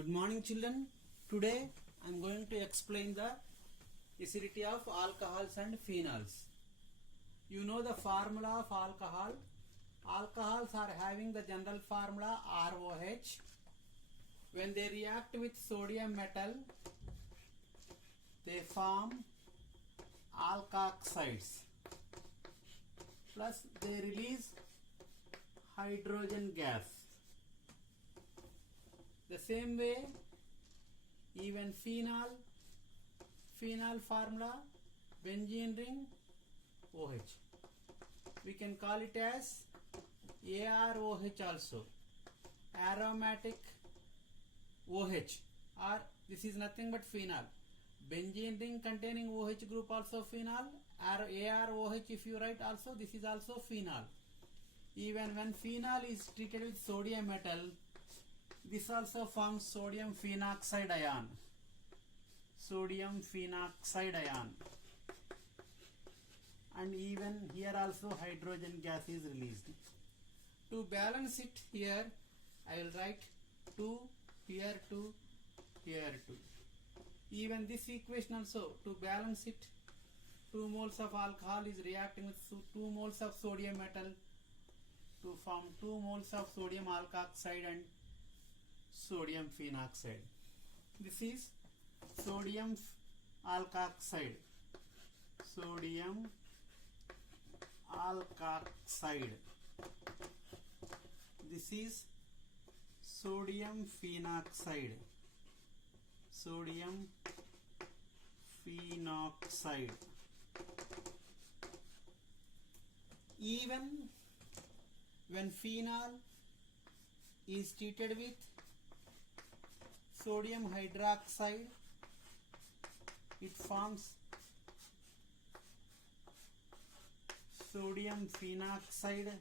Good morning, children. Today I am going to explain the acidity of alcohols and phenols. You know the formula of alcohol. Alcohols are having the general formula ROH. When they react with sodium metal, they form alkoxides. Plus they release hydrogen gas. The same way, even phenol formula, benzene ring, OH. We can call it as AROH also, aromatic OH, or this is nothing but phenol. Benzene ring containing OH group also phenol, AROH if you write also, this is also phenol. Even when phenol is treated with sodium metal, this also forms sodium phenoxide ion. Sodium phenoxide ion. And even here also hydrogen gas is released. To balance it here, I will write 2, here 2, here 2. Even this equation also, to balance it, 2 moles of alcohol is reacting with 2 moles of sodium metal to form 2 moles of sodium alkoxide and sodium phenoxide. This is sodium alkoxide. Sodium alkoxide. This is sodium phenoxide. Sodium phenoxide. Even when phenol is treated with sodium hydroxide, it forms sodium phenoxide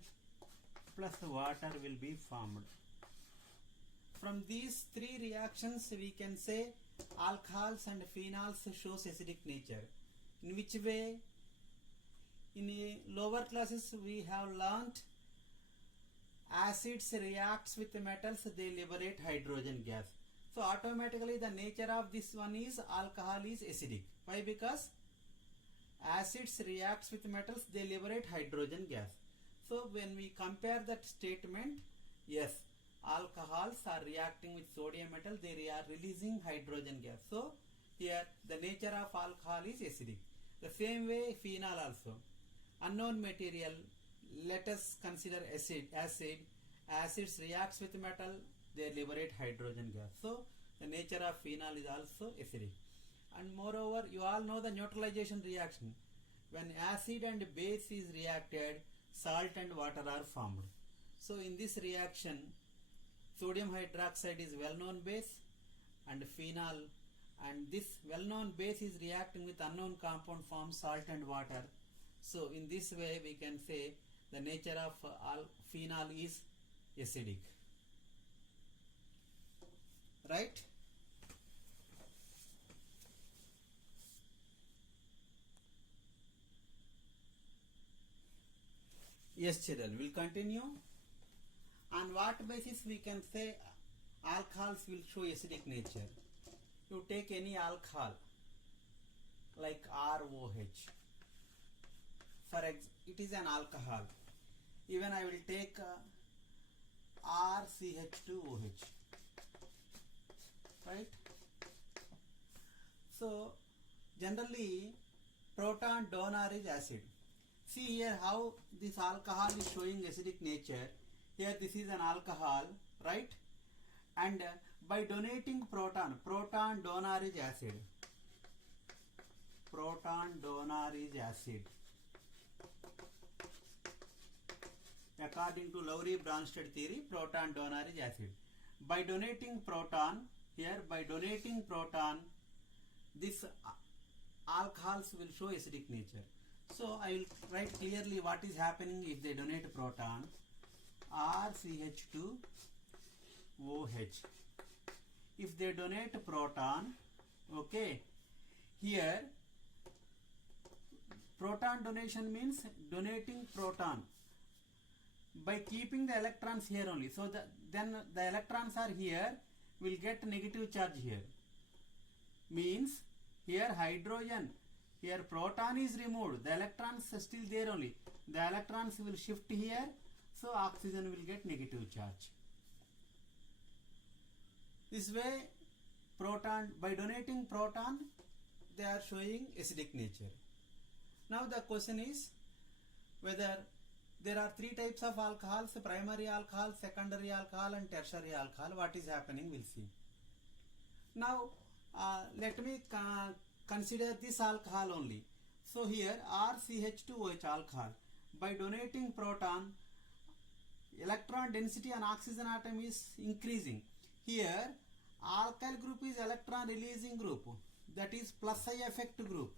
plus water will be formed. From these three reactions we can say alcohols and phenols shows acidic nature. In which way? In lower classes we have learnt acids reacts with metals, they liberate hydrogen gas. So automatically the nature of this one is alcohol is acidic. Why? Because acids reacts with metals, they liberate hydrogen gas. So when we compare that statement, yes, alcohols are reacting with sodium metal, they are releasing hydrogen gas. So here the nature of alcohol is acidic. The same way phenol also. Unknown material, let us consider acid. Acids reacts with metal, they liberate hydrogen gas. So the nature of phenol is also acidic. And moreover, you all know the neutralization reaction. When acid and base is reacted, salt and water are formed. So in this reaction, sodium hydroxide is well-known base and phenol, and this well-known base is reacting with unknown compound forms salt and water. So in this way we can say the nature of phenol is acidic. Right? Yes, children, we'll continue. On what basis we can say alcohols will show acidic nature? You take any alcohol like ROH. It is an alcohol. Even I will take RCH2OH. Right? So generally proton donor is acid. See here how this alcohol is showing acidic nature. Here this is an alcohol, right? And by donating proton donor is acid. Proton donor is acid. According to Lowry-Bronsted theory, proton donor is acid. By donating proton, this alcohols will show acidic nature. So I will write clearly what is happening if they donate proton, RCH2OH. If they donate proton, okay, here proton donation means donating proton. by keeping the electrons here only. So then the electrons are here. will get negative charge here. Means here hydrogen, here proton is removed, the electrons are still there only. The electrons will shift here, so oxygen will get negative charge. This way, proton, by donating proton, they are showing acidic nature. Now the question is whether there are three types of alcohols: primary alcohol, secondary alcohol and tertiary alcohol. What is happening, we'll see. Now let me consider this alcohol only. So here RCH2OH alcohol, by donating proton, electron density on oxygen atom is increasing. Here alkyl group is electron releasing group, that is plus I effect group,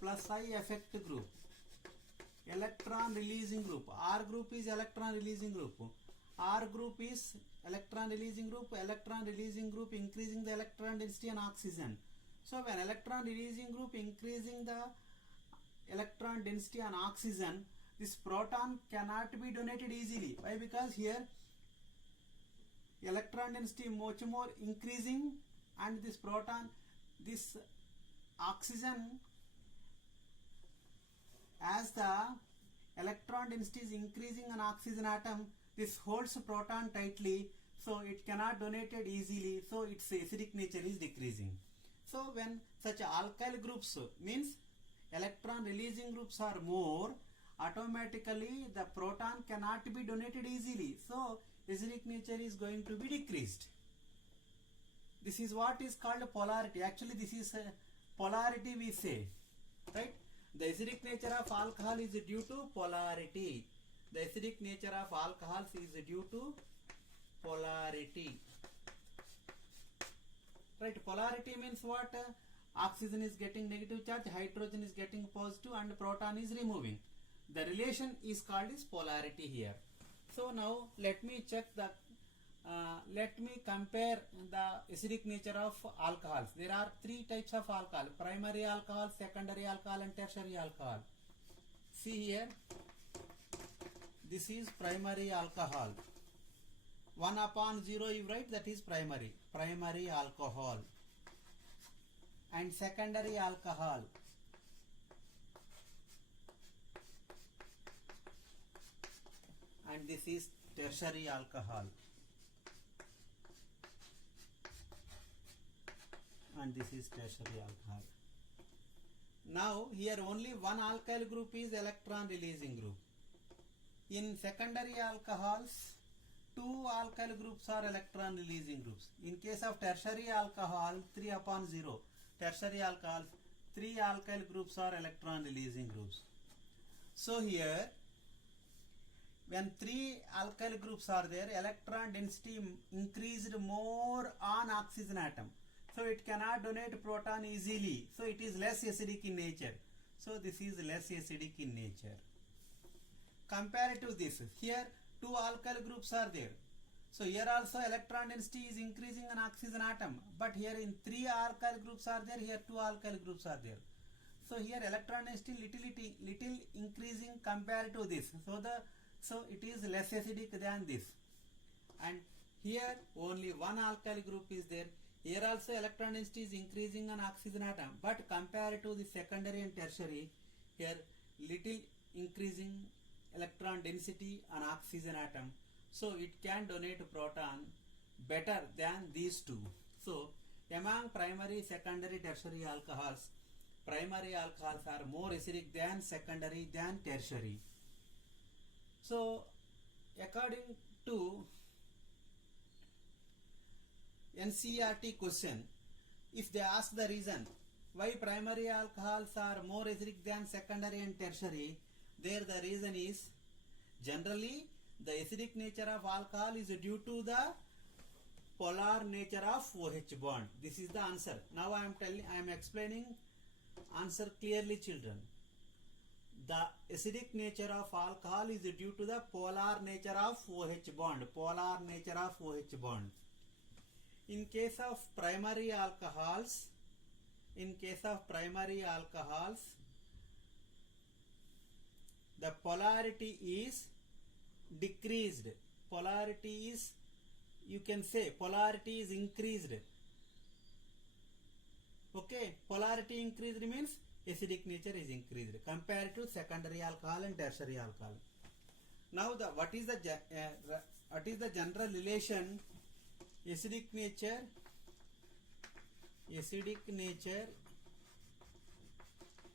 plus I effect group, electron releasing group. R group is electron releasing group. R group is electron releasing group, increasing the electron density on oxygen. So when electron releasing group increasing the electron density on oxygen, this proton cannot be donated easily. Why? Because here electron density much more increasing, and this proton, this oxygen, as the electron density is increasing on oxygen atom, this holds proton tightly, so it cannot donate it easily, so its acidic nature is decreasing. So when such alkyl groups, means electron releasing groups are more, automatically the proton cannot be donated easily, so acidic nature is going to be decreased. This is what is called polarity. Actually this is polarity we say, right? The acidic nature of alcohol is due to polarity. The acidic nature of alcohols is due to polarity. Right? Polarity means what? Oxygen is getting negative charge, hydrogen is getting positive, and proton is removing. The relation is called as polarity here. So now let me check the let me compare the acidic nature of alcohols. There are three types of alcohol: primary alcohol, secondary alcohol and tertiary alcohol. See here, this is primary alcohol. 1/0 you write, that is primary alcohol. And secondary alcohol, and this is tertiary alcohol, and this is tertiary alcohol. Now here only one alkyl group is electron releasing group. In secondary alcohols, two alkyl groups are electron releasing groups. In case of tertiary alcohol, 3/0. Tertiary alcohol, 3 alkyl groups are electron releasing groups. So here, when 3 alkyl groups are there, electron density increased more on oxygen atom. So it cannot donate proton easily. So it is less acidic in nature. So this is less acidic in nature. Compared to this, here 2 alkyl groups are there. So here also electron density is increasing on oxygen atom. But here in 3 alkyl groups are there, here 2 alkyl groups are there. So here electron density little increasing compared to this. So it is less acidic than this. And here only one alkyl group is there. Here also electron density is increasing on oxygen atom. But compared to the secondary and tertiary, here little increasing electron density on oxygen atom. So it can donate proton better than these two. So among primary, secondary, tertiary alcohols, primary alcohols are more acidic than secondary than tertiary. So according to NCERT question, if they ask the reason why primary alcohols are more acidic than secondary and tertiary, there the reason is generally the acidic nature of alcohol is due to the polar nature of OH bond. This is the answer. Now I am explaining answer clearly, children. The acidic nature of alcohol is due to the polar nature of OH bond. Polar nature of OH bond. In case of primary alcohols, the polarity is decreased. Polarity is you can say polarity is increased. Okay, polarity increased means acidic nature is increased compared to secondary alcohol and tertiary alcohol. Now what is the general relation? Acidic nature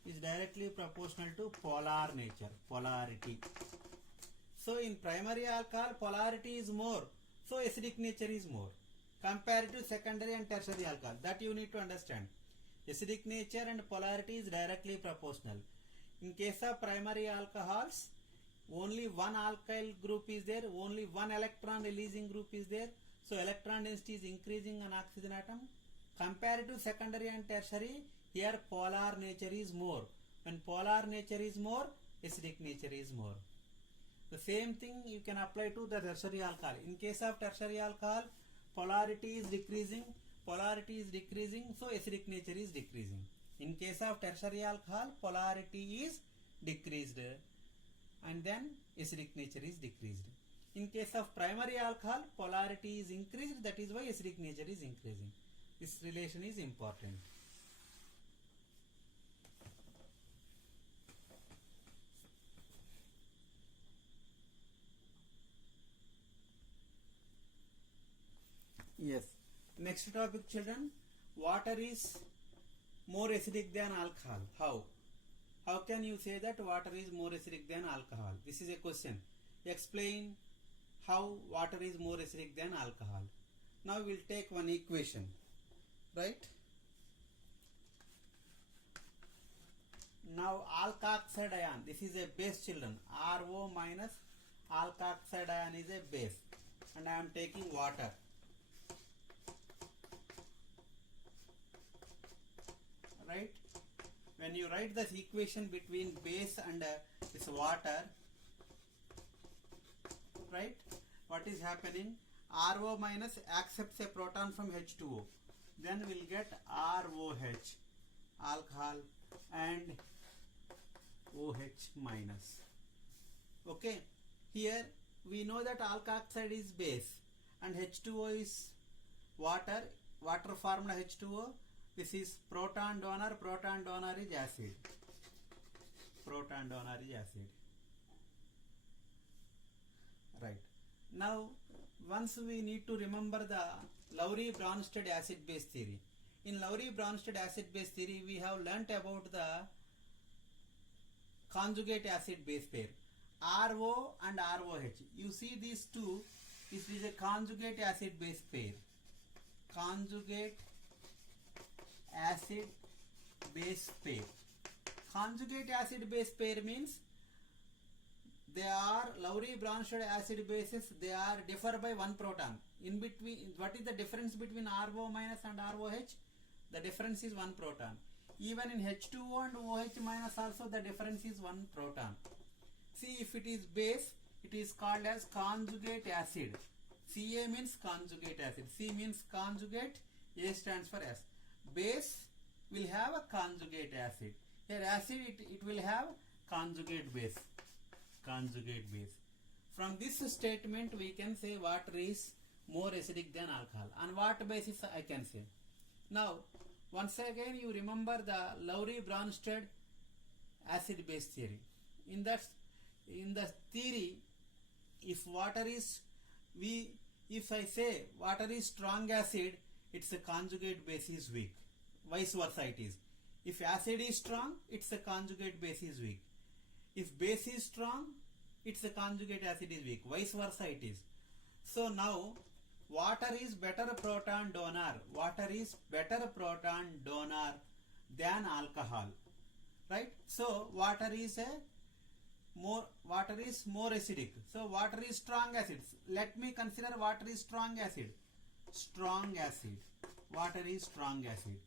is directly proportional to polar nature, polarity. So in primary alcohol polarity is more, so acidic nature is more compared to secondary and tertiary alcohol. That you need to understand. Acidic nature and polarity is directly proportional. In case of primary alcohols, only one alkyl group is there, only one electron releasing group is there, so electron density is increasing on oxygen atom. Compared to secondary and tertiary, here polar nature is more. When polar nature is more, acidic nature is more. The same thing you can apply to the tertiary alcohol. In case of tertiary alcohol, polarity is decreasing, so acidic nature is decreasing. In case of tertiary alcohol, polarity is decreased and then acidic nature is decreased. In case of primary alcohol, polarity is increased, that is why acidic nature is increasing. This relation is important. Yes. Next topic, children. Water is more acidic than alcohol. How? How can you say that water is more acidic than alcohol? This is a question. Explain how water is more acidic than alcohol. Now we will take one equation, right? Now alkoxide ion, this is a base, children. RO minus alkoxide ion is a base, and I am taking water. Right? When you write this equation between base and this water, right, what is happening? RO minus accepts a proton from H2O, then we'll get ROH, alcohol, and OH minus. Okay, here we know that alkoxide is base and H2O is water. Water formed H2O. This is proton donor is acid. Proton donor is acid. Right. Now, once we need to remember the Lowry-Bronsted acid-base theory. In Lowry-Bronsted acid-base theory, we have learnt about the conjugate acid-base pair, RO and ROH. You see these two, this is a conjugate acid-base pair. Conjugate acid-base pair. Conjugate acid-base pair means they are Lowry-Bronsted acid bases, they are differ by one proton. In between, what is the difference between RO minus and ROH? The difference is one proton. Even in H2O and OH minus also the difference is one proton. See, if it is base, it is called as conjugate acid. Ca means conjugate acid, C means conjugate, A stands for S. Base will have a conjugate acid. Here acid, it will have conjugate base. Conjugate base. From this statement we can say water is more acidic than alcohol. On what basis I can say? Now once again you remember the Lowry-Bronsted acid base theory. In the theory, if I say water is strong acid, its a conjugate base is weak. Vice versa it is. If acid is strong, its a conjugate base is weak. If base is strong, its a conjugate acid is weak. Vice versa it is. So now water is better proton donor. Water is better proton donor than alcohol. Right? So water is more acidic. So water is strong acid. Let me consider water is strong acid. Strong acid. Water is strong acid.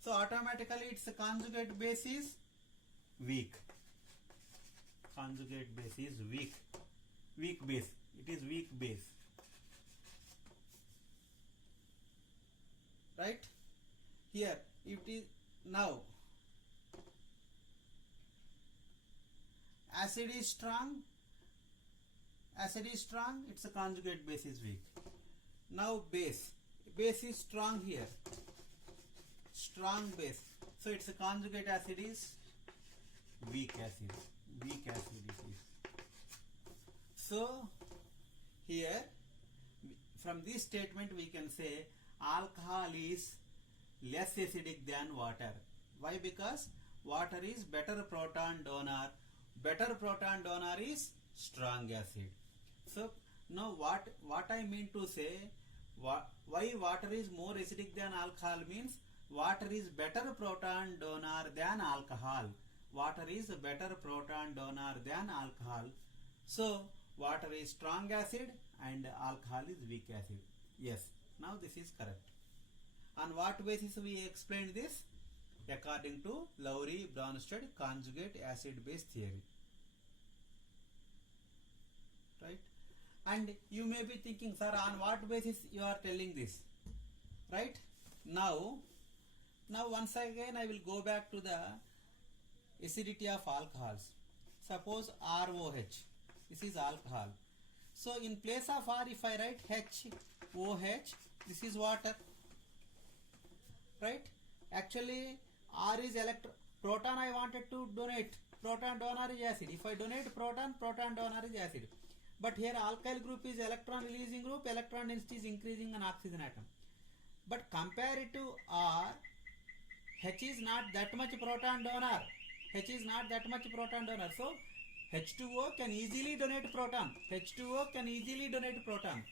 So automatically its conjugate base is weak. Conjugate base is weak. Weak base. It is weak base. Right? Here it is now. Acid is strong. Its a conjugate base is weak. Now base. Base is strong here. Strong base. So its conjugate acid is weak acid. Weak acid it is. So here from this statement we can say alcohol is less acidic than water. Why? Because water is better proton donor. Better proton donor is strong acid. So now what I mean to say, why water is more acidic than alcohol means water is better proton donor than alcohol. Water is a better proton donor than alcohol. So water is strong acid and alcohol is weak acid. Yes, now this is correct. On what basis we explained this? According to Lowry-Bronsted conjugate acid base theory. Right? And you may be thinking, sir, on what basis you are telling this? Right? Now once again I will go back to the acidity of alcohols. Suppose ROH. This is alcohol. So in place of R, if I write HOH, this is water. Right? Actually, R is proton I wanted to donate. Proton donor is acid. If I donate proton, proton donor is acid. But here alkyl group is electron releasing group, electron density is increasing on oxygen atom. But compared to R, H is not that much proton donor. H is not that much proton donor. So H2O can easily donate proton. H2O can easily donate proton.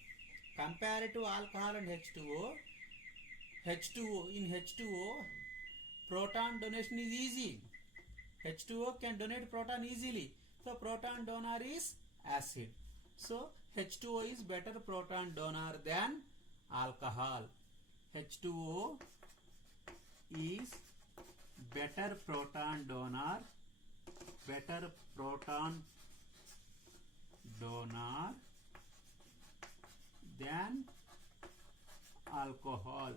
Compared to alcohol and H2O, in H2O, proton donation is easy. H2O can donate proton easily. So proton donor is acid. So H2O is better proton donor than alcohol. H2O is better proton donor than alcohol.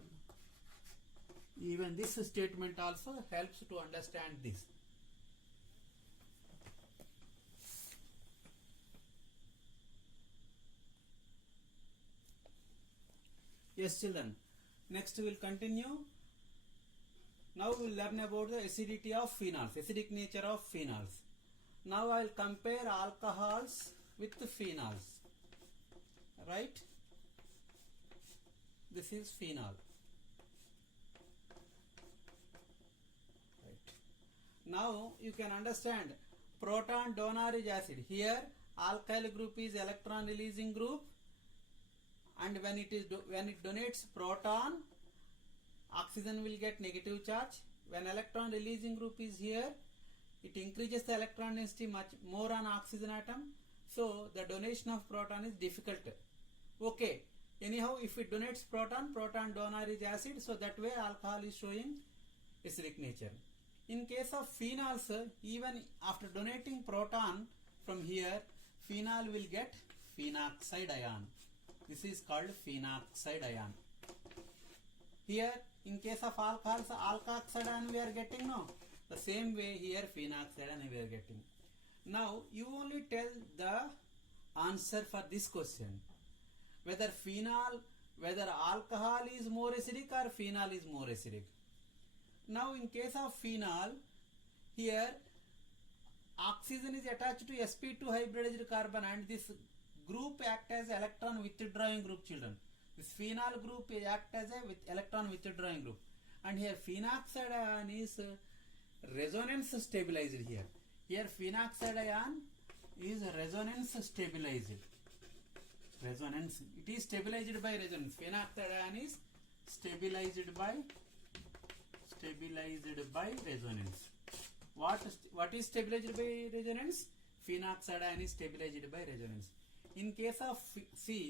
Even this statement also helps to understand this. Yes, children. Next we will continue. Now we will learn about the acidity of phenols, acidic nature of phenols. Now I will compare alcohols with phenols. Right? This is phenol. Right. Now you can understand proton donor is acid. Here alkyl group is electron releasing group, and when it donates proton, oxygen will get negative charge. When electron releasing group is here, it increases the electron density much more on oxygen atom. So the donation of proton is difficult. Okay. Anyhow, if it donates proton, proton donor is acid. So that way alcohol is showing acidic nature. In case of phenols, even after donating proton from here, phenol will get phenoxide ion. This is called phenoxide ion. Here, in case of alcohols, alkoxide ion we are getting, no? The same way here, phenoxide ion we are getting. Now, you only tell the answer for this question. Whether alcohol is more acidic or phenol is more acidic. Now, in case of phenol, here, oxygen is attached to sp2 hybridized carbon, and this group act as electron withdrawing group, children. This phenol group act as a electron withdrawing group, and here phenoxide ion is resonance stabilized here. Here phenoxide ion is resonance stabilized. Resonance. It is stabilized by resonance. Phenoxide ion is stabilized by resonance. What is stabilized by resonance? Phenoxide ion is stabilized by resonance. In case of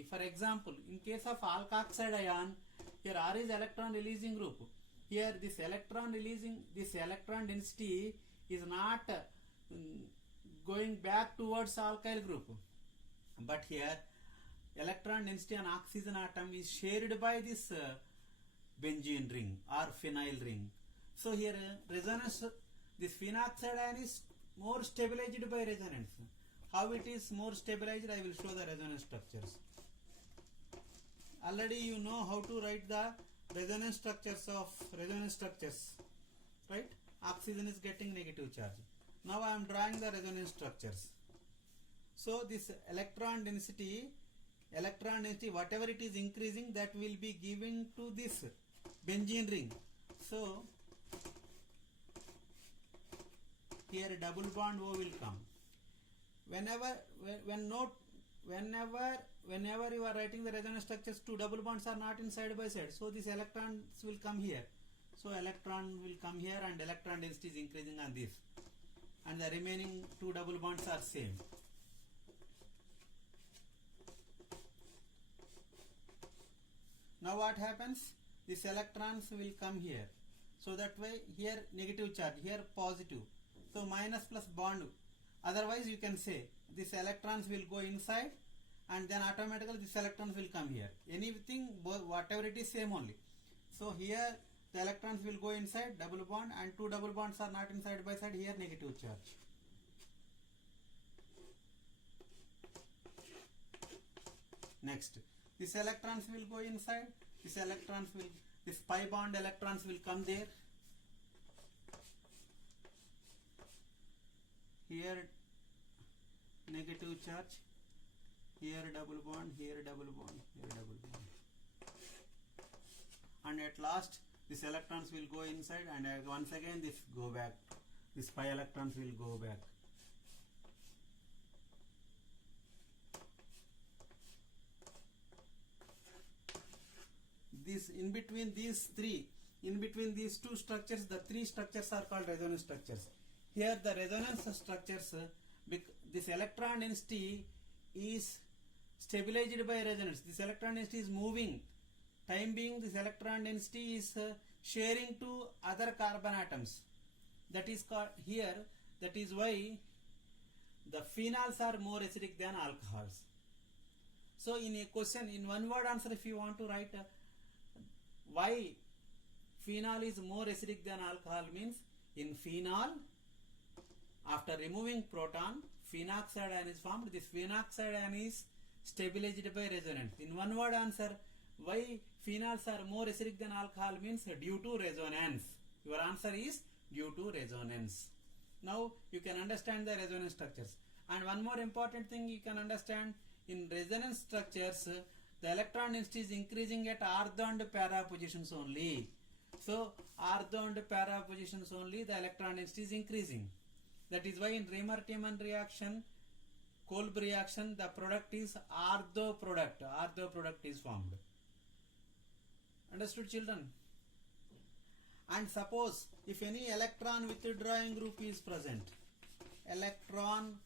for example, in case of alkoxide ion, here R is electron releasing group. Here this electron density is not going back towards alkyl group, but here electron density on oxygen atom is shared by this benzene ring or phenyl ring. So here resonance, this phenoxide ion is more stabilized by resonance. How it is more stabilized, I will show the resonance structures. already you know how to write the resonance structures, right? Oxygen is getting negative charge. Now I am drawing the resonance structures. So this electron density whatever it is increasing, that will be given to this benzene ring. So here double bond O will come. Whenever you are writing the resonance structures, two double bonds are not in side by side, so these electrons will come here. So electron will come here and electron density is increasing on this, and the remaining two double bonds are same. Now what happens? These electrons will come here. So that way here negative charge, here positive. So minus plus bond. Otherwise you can say these electrons will go inside and then automatically these electrons will come here. Anything, whatever it is, same only. So here the electrons will go inside, double bond, and two double bonds are not inside by side, here negative charge. Next, these electrons will go inside, this pi bond electrons will come there. Here negative charge, here double bond, here double bond, here double bond. And at last these electrons will go inside and once again this go back. These pi electrons will go back. This in between these two structures, the three structures are called resonance structures. Here the resonance structures, this electron density is stabilized by resonance. This electron density is moving. Time being, this electron density is sharing to other carbon atoms. That is called here. That is why the phenols are more acidic than alcohols. So in a question, in one word answer, if you want to write why phenol is more acidic than alcohol, means in phenol, after removing proton, phenoxide ion is formed. This phenoxide ion is stabilized by resonance. In one word answer, why phenols are more acidic than alcohol, means due to resonance. Your answer is due to resonance. Now you can understand the resonance structures. And one more important thing you can understand, in resonance structures, the electron density is increasing at ortho and para positions only. So ortho and para positions only, the electron density is increasing. That is why in Riemann-Tiemann reaction, Kolb reaction, the product is ortho product. Ortho product is formed. Understood, children? And suppose if any electron withdrawing group is present, electron